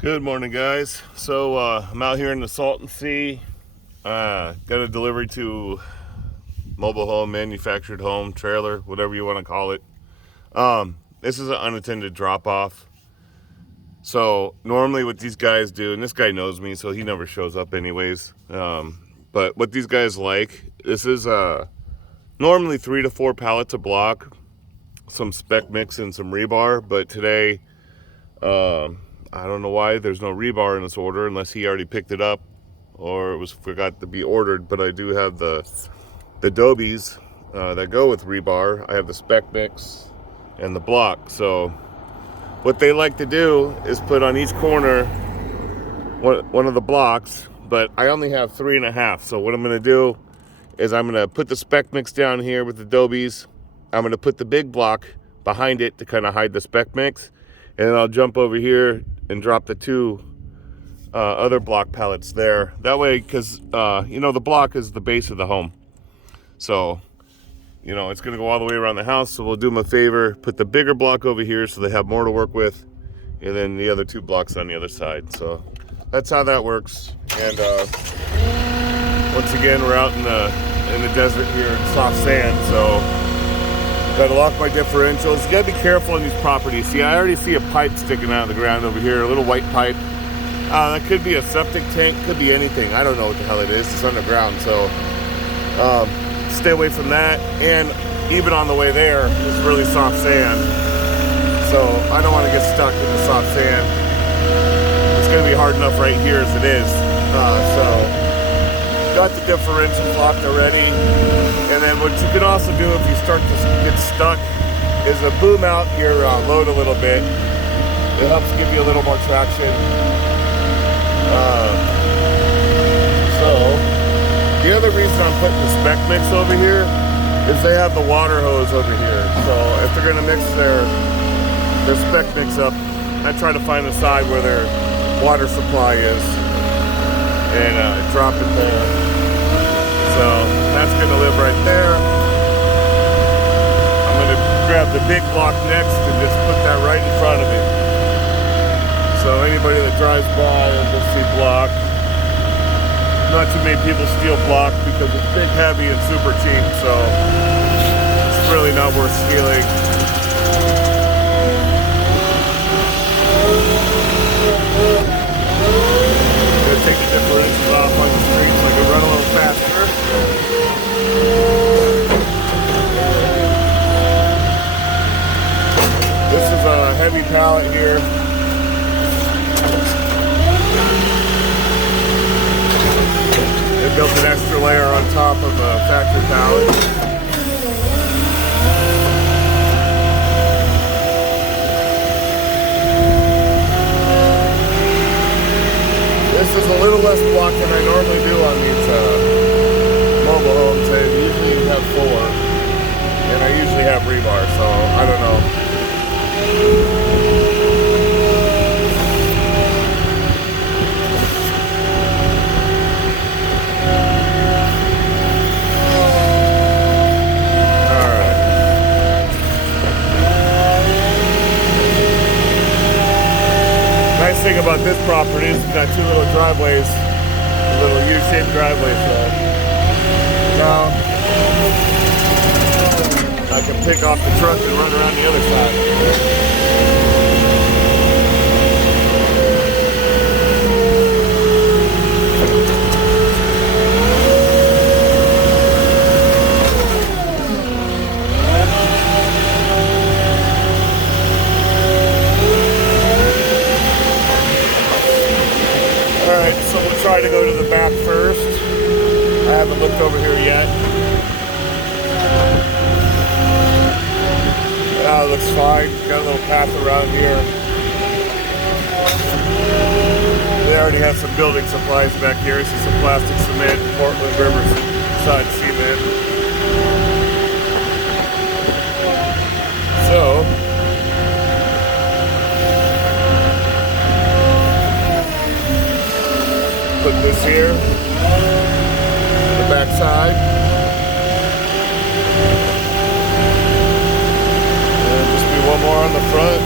Good morning, guys. So I'm out here in the Salton Sea. Got a delivery to mobile home, manufactured home, trailer, whatever you want to call it. This is an unattended drop-off. So normally what these guys do, and this guy knows me, so he never shows up anyways. But what these guys like, this is normally 3 to 4 pallets of block, some spec mix and some rebar. But today, I don't know why there's no rebar in this order unless he already picked it up or it was forgot to be ordered. But I do have the dobies that go with rebar. I have the spec mix and the block. So what they like to do is put on each corner one of the blocks, but I only have 3.5. So what I'm going to do is I'm going to put the spec mix down here with the dobies. I'm going to put the big block behind it to kind of hide the spec mix. And then I'll jump over here and drop the two other block pallets there. That way, because, the block is the base of the home. So, it's going to go all the way around the house. So we'll do them a favor, put the bigger block over here so they have more to work with. And then the other 2 blocks on the other side. So that's how that works. And once again, we're out in the desert here in soft sand. So gotta lock my differentials. You gotta be careful on these properties. See, I already see a pipe sticking out of the ground over here, a little white pipe. That could be a septic tank, could be anything. I don't know what the hell it is. It's underground, so stay away from that. And even on the way there, it's really soft sand. So I don't want to get stuck in the soft sand. It's gonna be hard enough right here as it is. So got the differentials locked already. And then what you can also do if you start to get stuck is a boom out your load a little bit. It helps give you a little more traction. So the other reason I'm putting the spec mix over here is they have the water hose over here. So if they're gonna mix their spec mix up, I try to find the side where their water supply is and drop it there. So that's going to live right there. I'm going to grab the big block next and just put that right in front of me. So anybody that drives by will see block. Not too many people steal block because it's big, heavy, and super cheap. So it's really not worth stealing. Gonna take the differentials off on the street so I can run a little faster. This is a heavy pallet here. They built an extra layer on top of a factory pallet. This is a little less block than I normally do on these mobile homes. I usually have 4, and I usually have rebar, so I don't know. Nice thing about this property is it's got 2 little driveways, a little U-shaped driveway, so now I can pick off the truck and run around the other side. Alright, so we'll try to go to the back first. I haven't looked over here yet. Yeah, it looks fine. Got a little path around here. They already have some building supplies back here. I see some plastic cement, Portland Riverside cement. So put this here, the back side, and just do one more on the front.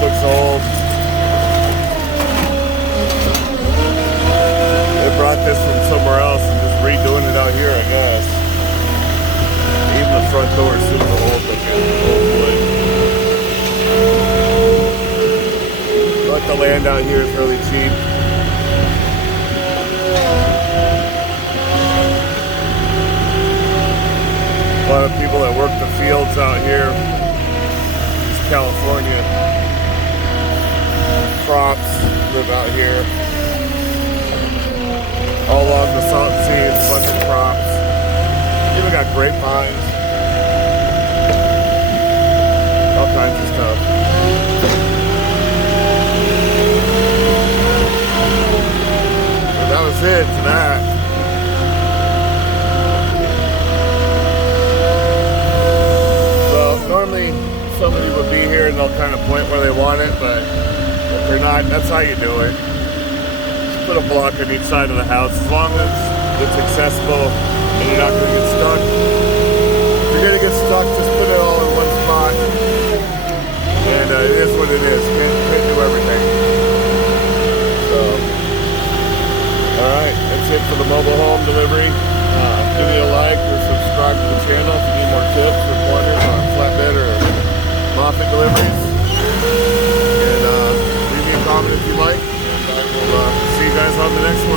looks old. They brought this from somewhere else and just redoing it out here, I guess. Even the front door is super old looking, old wood. But the land out here is really cheap. A lot of people that work the fields out here, East California, crops live out here. All along the Salton Sea, it's a bunch of crops. Even got grapevines. All kinds of stuff. So that was it for that. Normally somebody would be here and they'll kind of point where they want it, but if they're not, that's how you do it. Just put a block on each side of the house as long as it's accessible and you're not going to get stuck. If you're going to get stuck, just put it all in one spot. And it is what it is. Can't do everything. So, alright, that's it for the mobile home delivery. Give me a like or subscribe to the channel if you need more tips or pointers on Flatbed or Moffett deliveries. And leave me a comment if you like. And I will see you guys on the next one.